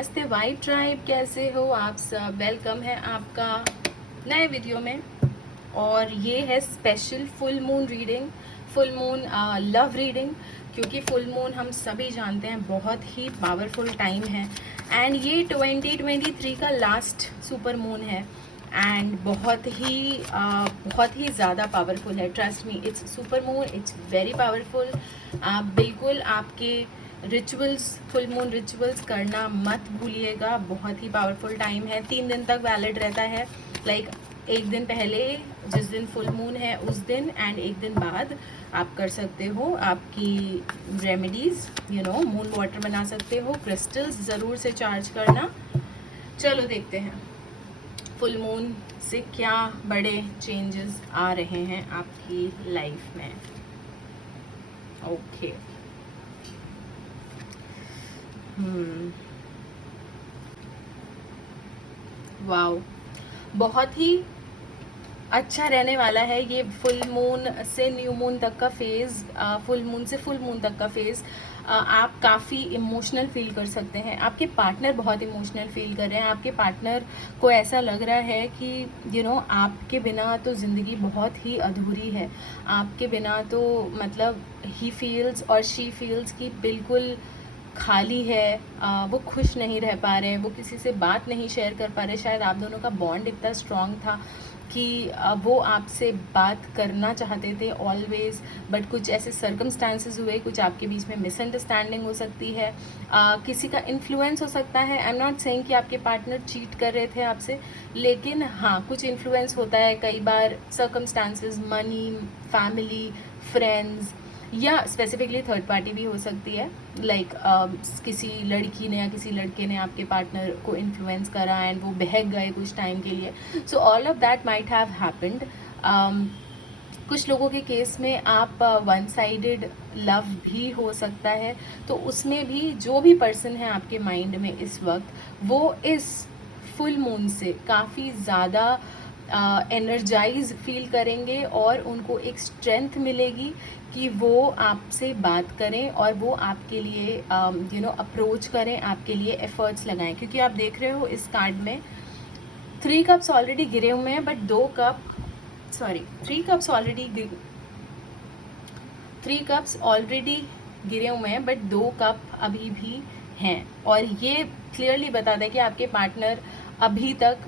नमस्ते vibe tribe, कैसे हो आप सब। वेलकम है आपका नए वीडियो में। और ये है special full moon reading, full moon love reading. क्योंकि फुल मून हम सभी जानते हैं बहुत ही पावरफुल टाइम है। एंड ये 2023 का लास्ट सुपर मून है। एंड बहुत ही ज़्यादा पावरफुल है। Trust me, it's super moon, it's very powerful. आप बिल्कुल आपके रिचुअल्स, फुल मून रिचुअल्स करना मत भूलिएगा। बहुत ही पावरफुल टाइम है, 3 दिन तक वैलिड रहता है। एक दिन पहले जिस दिन फुल मून है उस दिन, एंड एक दिन बाद आप कर सकते हो आपकी रेमेडीज, मून वाटर बना सकते हो। क्रिस्टल्स ज़रूर से चार्ज करना। चलो देखते हैं फुल मून से क्या बड़े चेंजेस आ रहे हैं आपकी लाइफ में। ओके। वाओ, बहुत ही अच्छा रहने वाला है ये फुल मून से न्यू मून तक का फेज़। फुल मून से फुल मून तक का फेज़ आप काफ़ी इमोशनल फील कर सकते हैं। आपके पार्टनर बहुत इमोशनल फील कर रहे हैं। आपके पार्टनर को ऐसा लग रहा है कि आपके बिना तो ज़िंदगी बहुत ही अधूरी है। आपके बिना तो मतलब ही फील्स और शी फील्स कि बिल्कुल खाली है। वो खुश नहीं रह पा रहे हैं, वो किसी से बात नहीं शेयर कर पा रहे। शायद आप दोनों का बॉन्ड इतना स्ट्रांग था कि वो आपसे बात करना चाहते थे ऑलवेज, बट कुछ ऐसे सर्कमस्टांसेस हुए, कुछ आपके बीच में मिसअंडरस्टैंडिंग हो सकती है। किसी का इन्फ्लुएंस हो सकता है। आई एम नॉट सेइंग कि आपके पार्टनर चीट कर रहे थे आपसे, लेकिन हाँ, कुछ इन्फ्लुएंस होता है कई बार। सर्कमस्टांसेस, मनी, फैमिली, फ्रेंड्स, या स्पेसिफिकली थर्ड पार्टी भी हो सकती है। किसी लड़की ने या किसी लड़के ने आपके पार्टनर को इन्फ्लुएंस करा एंड वो बहक गए कुछ टाइम के लिए। So all of that might have happened. कुछ लोगों के केस में आप वन साइडेड लव भी हो सकता है। तो उसमें भी जो भी पर्सन है आपके माइंड में इस वक्त, वो इस फुल मून से काफ़ी ज़्यादा एनर्जाइज फील करेंगे और उनको एक स्ट्रेंथ मिलेगी कि वो आपसे बात करें और वो आपके लिए अप्रोच करें, आपके लिए एफर्ट्स लगाएं। क्योंकि आप देख रहे हो इस कार्ड में 3 कप्स ऑलरेडी गिरे हुए हैं, बट 3 कप्स ऑलरेडी गिरे हुए हैं, बट 2 कप अभी भी हैं। और ये क्लियरली बताता है कि आपके पार्टनर अभी तक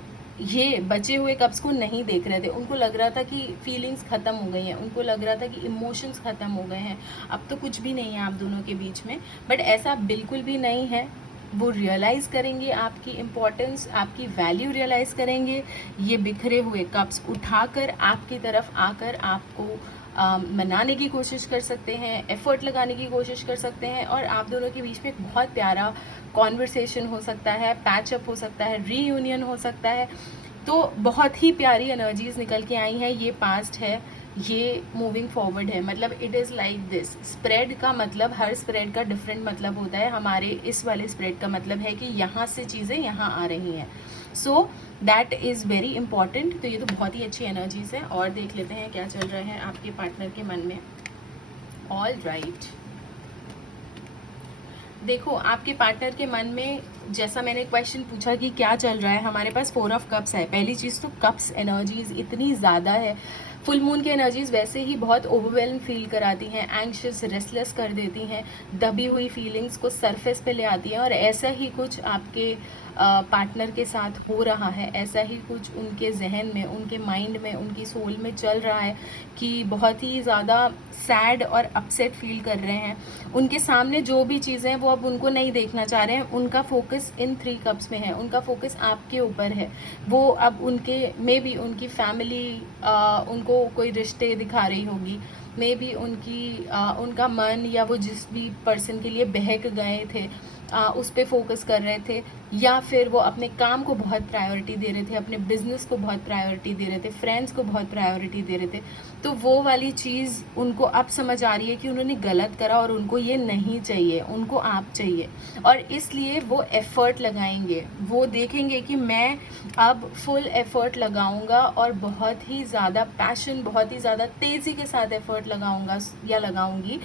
ये बचे हुए कप्स को नहीं देख रहे थे। उनको लग रहा था कि फीलिंग्स ख़त्म हो गई हैं, उनको लग रहा था कि इमोशंस ख़त्म हो गए हैं, अब तो कुछ भी नहीं है आप दोनों के बीच में। बट ऐसा बिल्कुल भी नहीं है। वो रियलाइज़ करेंगे आपकी इम्पोर्टेंस, आपकी वैल्यू रियलाइज़ करेंगे। ये बिखरे हुए कप्स उठाकर आपकी तरफ आकर आपको मनाने की कोशिश कर सकते हैं, एफर्ट लगाने की कोशिश कर सकते हैं, और आप दोनों के बीच में एक बहुत प्यारा कॉन्वर्सेशन हो सकता है, पैचअप हो सकता है, रीयूनियन हो सकता है। तो बहुत ही प्यारी एनर्जीज निकल के आई हैं। ये पास्ट है, ये मूविंग फॉरवर्ड है। मतलब it is like this. Spread का मतलब, हर स्प्रेड का डिफरेंट मतलब होता है। हमारे इस वाले स्प्रेड का मतलब है कि यहाँ से चीज़ें यहाँ आ रही हैं। So that is very important. तो ये तो बहुत ही अच्छी एनर्जीज है। और देख लेते हैं क्या चल रहा है आपके पार्टनर के मन में। ऑल राइट, देखो आपके पार्टनर के मन में, जैसा मैंने क्वेश्चन पूछा कि क्या चल रहा है, हमारे पास 4 ऑफ कप्स है। पहली चीज़ तो कप्स एनर्जीज इतनी ज़्यादा है। फुल मून की एनर्जीज वैसे ही बहुत ओवरवेल्म फील कराती हैं, एंग्शियस, रेस्टलेस कर देती हैं, दबी हुई फीलिंग्स को सरफेस पे ले आती हैं। और ऐसा ही कुछ आपके पार्टनर के साथ हो रहा है। ऐसा ही कुछ उनके जहन में, उनके माइंड में, उनकी सोल में चल रहा है कि बहुत ही ज़्यादा सैड और अपसेट फील कर रहे हैं। उनके सामने जो भी चीज़ें हैं वो अब उनको नहीं देखना चाह रहे हैं। उनका फोकस इन 3 कप्स में है, उनका फोकस आपके ऊपर है। वो अब उनके मे बी उनकी फैमिली उनको कोई रिश्ते दिखा रही होगी, मे बी उनका मन, या वो जिस भी पर्सन के लिए बहक गए थे उस पर फोकस कर रहे थे, या फिर वो अपने काम को बहुत प्रायोरिटी दे रहे थे, अपने बिजनेस को बहुत प्रायोरिटी दे रहे थे, फ्रेंड्स को बहुत प्रायोरिटी दे रहे थे। तो वो वाली चीज़ उनको अब समझ आ रही है कि उन्होंने गलत करा और उनको ये नहीं चाहिए, उनको आप चाहिए। और इसलिए वो एफ़र्ट लगाएंगे। वो देखेंगे कि मैं अब फुल एफ़र्ट लगाऊंगा और बहुत ही ज़्यादा पैशन, बहुत ही ज़्यादा तेज़ी के साथ एफ़र्ट लगाऊंगा या लगाऊंगी,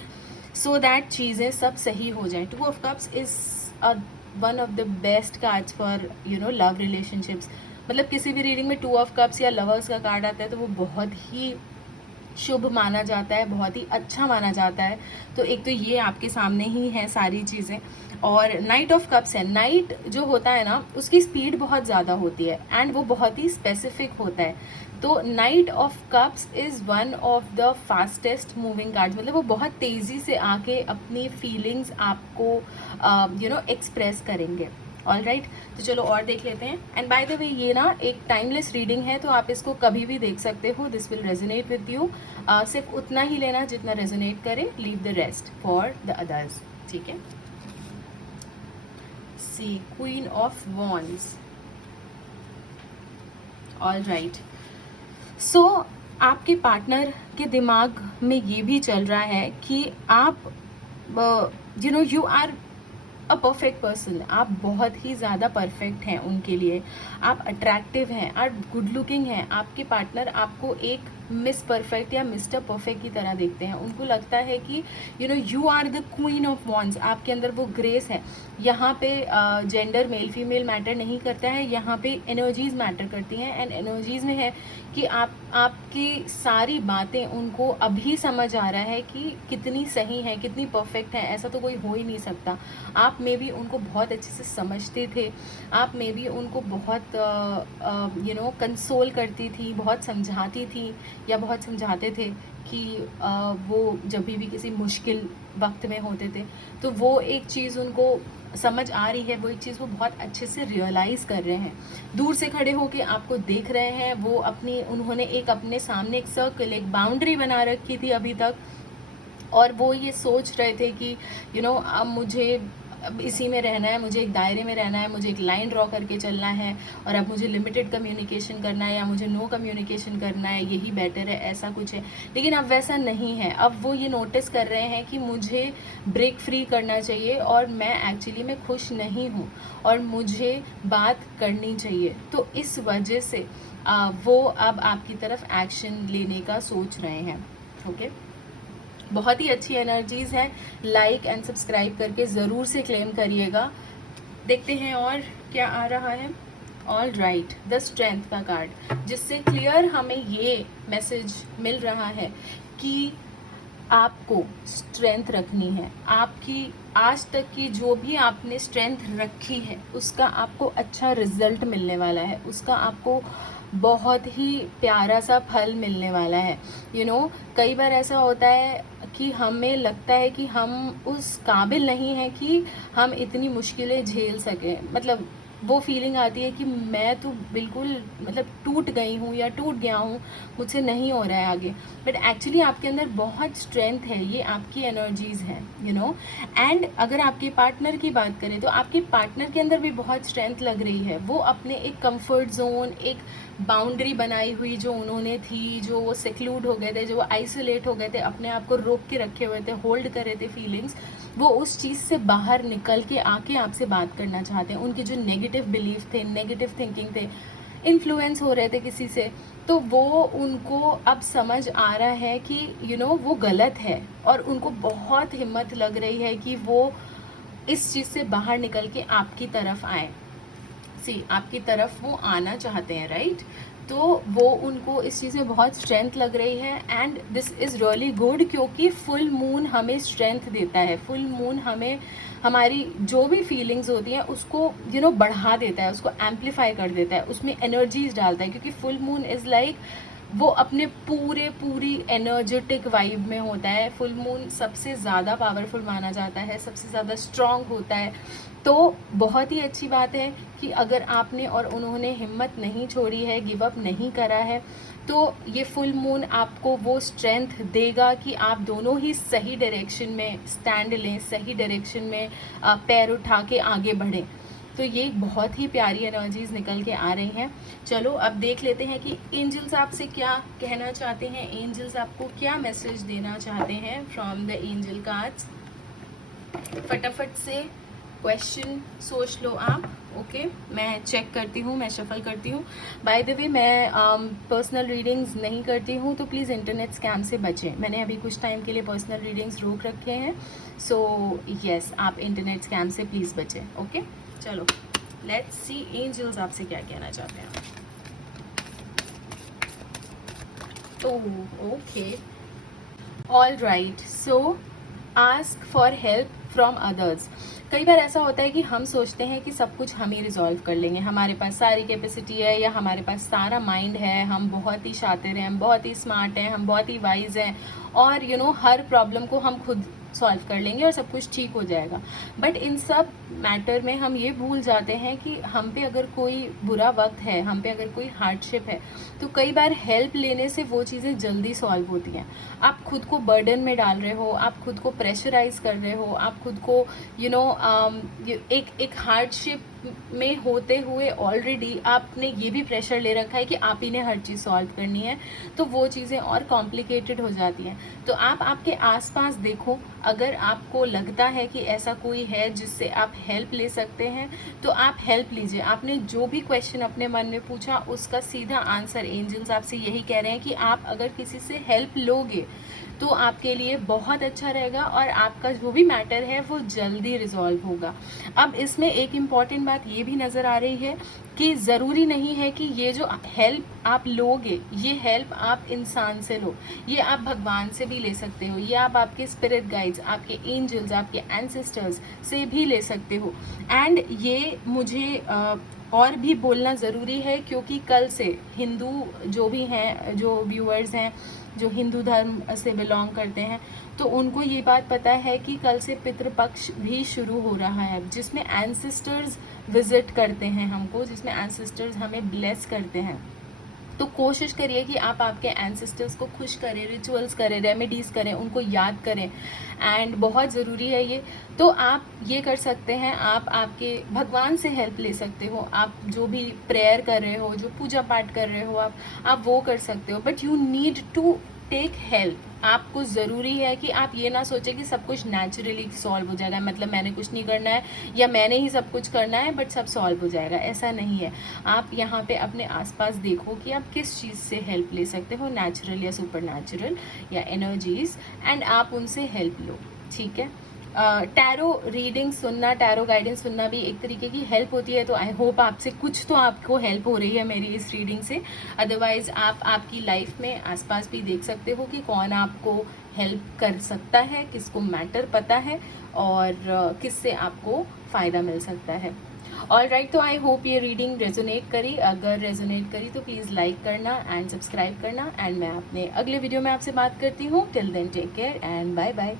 सो दैट चीज़ें सब सही हो जाएं। 2 of cups is a one of the best cards for love relationships. मतलब किसी भी रीडिंग में 2 ऑफ कप्स या लवर्स का कार्ड आता है तो वो बहुत ही शुभ माना जाता है, बहुत ही अच्छा माना जाता है। तो एक तो ये आपके सामने ही है सारी चीज़ें। और नाइट ऑफ कप्स है, नाइट जो होता है ना उसकी स्पीड बहुत ज़्यादा होती है एंड वो बहुत ही स्पेसिफिक होता है। तो night of cups is one of the fastest moving cards, मतलब वो बहुत तेज़ी से आके अपनी फीलिंग्स आपको एक्सप्रेस करेंगे। ऑल राइट, तो चलो और देख लेते हैं। एंड बाय द वे ये ना एक टाइमलेस रीडिंग है, तो आप इसको कभी भी देख सकते हो। This will resonate with you. सिर्फ उतना ही लेना जितना रेजोनेट करे, leave the rest for the others. ठीक है। See queen of wands. All right, so आपके पार्टनर के दिमाग में ये भी चल रहा है कि आप you are a perfect person, आप बहुत ही ज़्यादा परफेक्ट हैं उनके लिए, आप अट्रैक्टिव हैं, आप गुड लुकिंग हैं। आपके पार्टनर आपको एक मिस परफेक्ट या मिस्टर परफेक्ट की तरह देखते हैं। उनको लगता है कि you are the queen of wands, आपके अंदर वो ग्रेस है। यहाँ पे जेंडर मेल फीमेल मैटर नहीं करता है, यहाँ पे एनर्जीज मैटर करती हैं। एंड एनर्जीज में है कि आपकी सारी बातें उनको अभी समझ आ रहा है कि कितनी सही है, कितनी परफेक्ट है। ऐसा तो कोई हो ही नहीं सकता। आप मे भी उनको बहुत अच्छे से समझते थे, आप मे भी उनको बहुत कंसोल करती थी, बहुत समझाती थी या बहुत समझाते थे कि वो जब भी किसी मुश्किल वक्त में होते थे तो वो एक चीज़ उनको समझ आ रही है, वो एक चीज़ वो बहुत अच्छे से रियलाइज़ कर रहे हैं। दूर से खड़े होके आपको देख रहे हैं। वो उन्होंने एक अपने सामने एक सर्कल, एक बाउंड्री बना रखी थी अभी तक, और वो ये सोच रहे थे कि अब मुझे अब इसी में रहना है, मुझे एक दायरे में रहना है, मुझे एक लाइन ड्रॉ करके चलना है, और अब मुझे लिमिटेड कम्युनिकेशन करना है या मुझे नो कम्युनिकेशन करना है, यही बेटर है, ऐसा कुछ है। लेकिन अब वैसा नहीं है। अब वो ये नोटिस कर रहे हैं कि मुझे ब्रेक फ्री करना चाहिए और मैं एक्चुअली में खुश नहीं हूँ और मुझे बात करनी चाहिए। तो इस वजह से वो अब आपकी तरफ एक्शन लेने का सोच रहे हैं। ओके, बहुत ही अच्छी एनर्जीज है। लाइक एंड सब्सक्राइब करके ज़रूर से क्लेम करिएगा। देखते हैं और क्या आ रहा है। ऑल राइट, द स्ट्रेंथ का कार्ड, जिससे क्लियर हमें ये मैसेज मिल रहा है कि आपको स्ट्रेंथ रखनी है। आपकी आज तक की जो भी आपने स्ट्रेंथ रखी है उसका आपको अच्छा रिजल्ट मिलने वाला है, उसका आपको बहुत ही प्यारा सा फल मिलने वाला है। कई बार ऐसा होता है कि हमें लगता है कि हम उस काबिल नहीं हैं कि हम इतनी मुश्किलें झेल सकें। मतलब वो फीलिंग आती है कि मैं तो बिल्कुल मतलब टूट गई हूँ या टूट गया हूँ, मुझसे नहीं हो रहा है आगे। बट एक्चुअली आपके अंदर बहुत स्ट्रेंथ है, ये आपकी एनर्जीज़ हैं एंड अगर आपके पार्टनर की बात करें तो आपके पार्टनर के अंदर भी बहुत स्ट्रेंथ लग रही है। वो अपने एक कंफर्ट जोन, एक बाउंड्री बनाई हुई जो उन्होंने थी, जो वो सेक्लूड हो गए थे, जो वो आइसोलेट हो गए थे, अपने आप को रोक के रखे हुए थे, होल्ड कर रहे थे फीलिंग्स, वो उस चीज़ से बाहर निकल के आके आपसे बात करना चाहते हैं। उनके जो नेगेटिव बिलीफ थे, नेगेटिव थिंकिंग थे, इन्फ्लुएंस हो रहे थे किसी से, तो वो उनको अब समझ आ रहा है कि वो गलत है और उनको बहुत हिम्मत लग रही है कि वो इस चीज़ से बाहर निकल के आपकी तरफ आए। आपकी तरफ वो आना चाहते हैं, राइट? तो वो उनको इस चीज़ में बहुत स्ट्रेंथ लग रही है and this is really good, क्योंकि फुल मून हमें स्ट्रेंथ देता है। फुल मून हमें हमारी जो भी फीलिंग्स होती हैं उसको बढ़ा देता है, उसको एम्पलीफाई कर देता है, उसमें एनर्जीज डालता है। क्योंकि फुल मून इज़ लाइक वो अपने पूरी एनर्जेटिक वाइब में होता है। फुल मून सबसे ज़्यादा पावरफुल माना जाता है, सबसे ज़्यादा स्ट्रॉन्ग होता है। तो बहुत ही अच्छी बात है कि अगर आपने और उन्होंने हिम्मत नहीं छोड़ी है, गिव अप नहीं करा है, तो ये फुल मून आपको वो स्ट्रेंथ देगा कि आप दोनों ही सही डायरेक्शन में स्टैंड लें, सही डायरेक्शन में पैर उठा के आगे बढ़ें। तो ये बहुत ही प्यारी एनर्जीज निकल के आ रही हैं। चलो अब देख लेते हैं कि एंजल्स आपसे क्या कहना चाहते हैं, एंजल्स आपको क्या मैसेज देना चाहते हैं फ्रॉम द एंजल कार्ड्स। फटाफट से क्वेश्चन सोच लो आप। ओके मैं चेक करती हूँ, मैं शफल करती हूँ। बाय द वे मैं पर्सनल रीडिंग्स नहीं करती हूँ, तो प्लीज़ इंटरनेट स्कैम से बचें। मैंने अभी कुछ टाइम के लिए पर्सनल रीडिंग्स रोक रखे हैं। सो यस, आप इंटरनेट स्कैम से प्लीज़ बचें। ओके चलो लेट्स सी एंजल्स आपसे क्या कहना चाहते हैं। Oh okay, all right. So ask for help from others. कई बार ऐसा होता है कि हम सोचते हैं कि सब कुछ हम ही रिजॉल्व कर लेंगे, हमारे पास सारी कैपेसिटी है या हमारे पास सारा माइंड है, हम बहुत ही शातिर हैं, हम बहुत ही स्मार्ट हैं, हम बहुत ही वाइज हैं, और हर प्रॉब्लम को हम खुद सॉल्व कर लेंगे और सब कुछ ठीक हो जाएगा। बट इन सब मैटर में हम ये भूल जाते हैं कि हम पे अगर कोई बुरा वक्त है, हम पे अगर कोई हार्डशिप है, तो कई बार हेल्प लेने से वो चीज़ें जल्दी सॉल्व होती हैं। आप खुद को बर्डन में डाल रहे हो, आप खुद को प्रेशराइज कर रहे हो, आप खुद को एक हार्डशिप में होते हुए ऑलरेडी आपने ये भी प्रेशर ले रखा है कि आप ही ने हर चीज़ सॉल्व करनी है, तो वो चीज़ें और कॉम्प्लिकेटेड हो जाती हैं। तो आप आपके आसपास देखो, अगर आपको लगता है कि ऐसा कोई है जिससे आप हेल्प ले सकते हैं, तो आप हेल्प लीजिए। आपने जो भी क्वेश्चन अपने मन में पूछा उसका सीधा आंसर एंजल्स आपसे यही कह रहे हैं कि आप अगर किसी से हेल्प लोगे तो आपके लिए बहुत अच्छा रहेगा और आपका जो भी मैटर है वो जल्दी रिजॉल्व होगा। अब इसमें एक इम्पॉर्टेंट बात ये भी नज़र आ रही है कि ज़रूरी नहीं है कि ये जो हेल्प आप लोगे, ये हेल्प आप इंसान से लो, ये आप भगवान से भी ले सकते हो, ये आप आपके स्पिरिट गाइड्स, आपके एंजल्स, आपके एंसेस्टर्स से भी ले सकते हो। एंड ये मुझे और भी बोलना ज़रूरी है, क्योंकि कल से हिंदू जो भी हैं, जो व्यूअर्स हैं जो हिंदू धर्म से बिलोंग करते हैं, तो उनको ये बात पता है कि कल से पितृपक्ष भी शुरू हो रहा है, जिसमें एंसेस्टर्स विजिट करते हैं हमको, जिसमें एंसेस्टर्स हमें ब्लेस करते हैं। तो कोशिश करिए कि आप आपके एंसेस्टर्स को खुश करें, रिचुअल्स करें, रेमेडीज़ करें, उनको याद करें, एंड बहुत ज़रूरी है ये। तो आप ये कर सकते हैं, आप आपके भगवान से हेल्प ले सकते हो, आप जो भी प्रेयर कर रहे हो, जो पूजा पाठ कर रहे हो, आप वो कर सकते हो, but you need to take help. आपको ज़रूरी है कि आप ये ना सोचें कि सब कुछ नेचुरली सॉल्व हो जाएगा, मतलब मैंने कुछ नहीं करना है या मैंने ही सब कुछ करना है बट सब सॉल्व हो जाएगा, ऐसा नहीं है। आप यहाँ पे अपने आसपास देखो कि आप किस चीज़ से हेल्प ले सकते हो, नेचुरल या सुपर नेचुरल या एनर्जीज, एंड आप उनसे हेल्प लो, ठीक है। टैरो रीडिंग सुनना, टैरो गाइडेंस सुनना भी एक तरीके की हेल्प होती है, तो आई होप आपसे कुछ तो आपको हेल्प हो रही है मेरी इस रीडिंग से। अदरवाइज आप आपकी लाइफ में आसपास भी देख सकते हो कि कौन आपको हेल्प कर सकता है, किसको मैटर पता है और किससे आपको फ़ायदा मिल सकता है। ऑल राइट, तो आई होप ये रीडिंग रेजोनेट करी। अगर रेजोनेट करी तो प्लीज़ लाइक करना एंड सब्सक्राइब करना, एंड मैं अपने अगले वीडियो में आपसे बात करती हूँ। Till then take care and bye bye.